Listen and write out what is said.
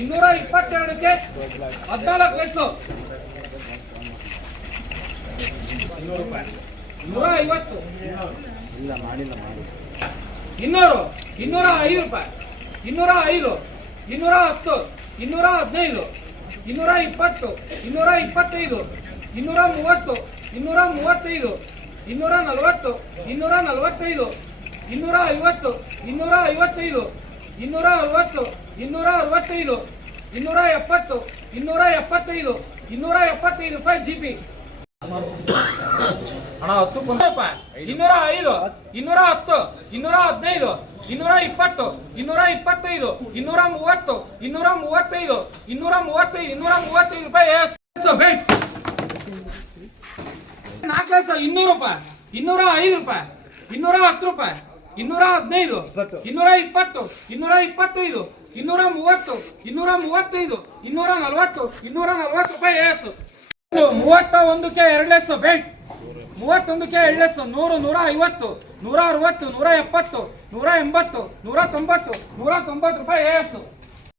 ಇನ್ನೂರ ಇಪ್ಪತ್ತೆರಡಕ್ಕೆ ಹದಿನಾಲ್ಕು ವಯಸ್ಸು. ನೂರ ಐವತ್ತು ಇನ್ನೂರು ಇನ್ನೂರ ಐದು ರೂಪಾಯಿ. ಇನ್ನೂರ ಐದು ಇನ್ನೂರ ಹತ್ತು ಇನ್ನೂರ ಹದಿನೈದು ಇನ್ನೂರ ಇಪ್ಪತ್ತು ಇನ್ನೂರ ಇಪ್ಪತ್ತೈದು ಇನ್ನೂರ ಮೂವತ್ತು ಇನ್ನೂರ ಮೂವತ್ತೈದು ಇನ್ನೂರ ನಲವತ್ತು ಇನ್ನೂರ ನಲವತ್ತೈದು ಇನ್ನೂರ ಐವತ್ತು ಇನ್ನೂರ ಐವತ್ತೈದು ಇನ್ನೂರ ಅರವತ್ತು ಇನ್ನೂರ ಅರವತ್ತೈದು ಇನ್ನೂರ ಎಪ್ಪತ್ತು ಇನ್ನೂರ ಎಪ್ಪತ್ತೈದು ಇನ್ನೂರ ಎಪ್ಪತ್ತೈದು ರೂಪಾಯಿ ಜಿ ಪಿ ಅಣ್ಣ ಹತ್ತು ಇನ್ನೂರ ಐದು. ಇನ್ನೂರ ಹತ್ತು ಇನ್ನೂರ ಹದಿನೈದು ಇನ್ನೂರ ಇಪ್ಪತ್ತು ಇನ್ನೂರ ಇಪ್ಪತ್ತೈದು ಇನ್ನೂರ ಮೂವತ್ತು ಇನ್ನೂರ ಮೂವತ್ತೈದು ಇನ್ನೂರ ಮೂವತ್ತೈದು ಇನ್ನೂರ ಮೂವತ್ತೈದು ರೂಪಾಯಿ ನಾಲ್ಕು ಲಕ್ಷ ಇನ್ನೂರು ರೂಪಾಯಿ ಇನ್ನೂರ ಐದು ರೂಪಾಯಿ ಇನ್ನೂರ ಹತ್ತು ರೂಪಾಯಿ. ಇನ್ನೂರ ಹದಿನೈದು ಇನ್ನೂರ ಇಪ್ಪತ್ತು ಇನ್ನೂರ ಇಪ್ಪತ್ತೈದು ಇನ್ನೂರ ಮೂವತ್ತು ಇನ್ನೂರ ಮೂವತ್ತೈದು ಇನ್ನೂರ ನಲವತ್ತು ಇನ್ನೂರ ನಲವತ್ತು ರೂಪಾಯಿ ಎಸ್ ಮೂವತ್ತ ಒಂದಕ್ಕೆ ಎರಡು ಬೆಂಟ್ ಮೂವತ್ತೊಂದು ಮೂವತ್ತೊಂದಕ್ಕೆ ಎರಡು ಲೆಸ್ ನೂರು ನೂರ ಐವತ್ತು ನೂರ ಅರವತ್ತು ನೂರ ಎಪ್ಪತ್ತು ನೂರ ಎಂಬತ್ತು ನೂರ ತೊಂಬತ್ತು ನೂರ ತೊಂಬತ್ತು ರೂಪಾಯಿ ಎಸ್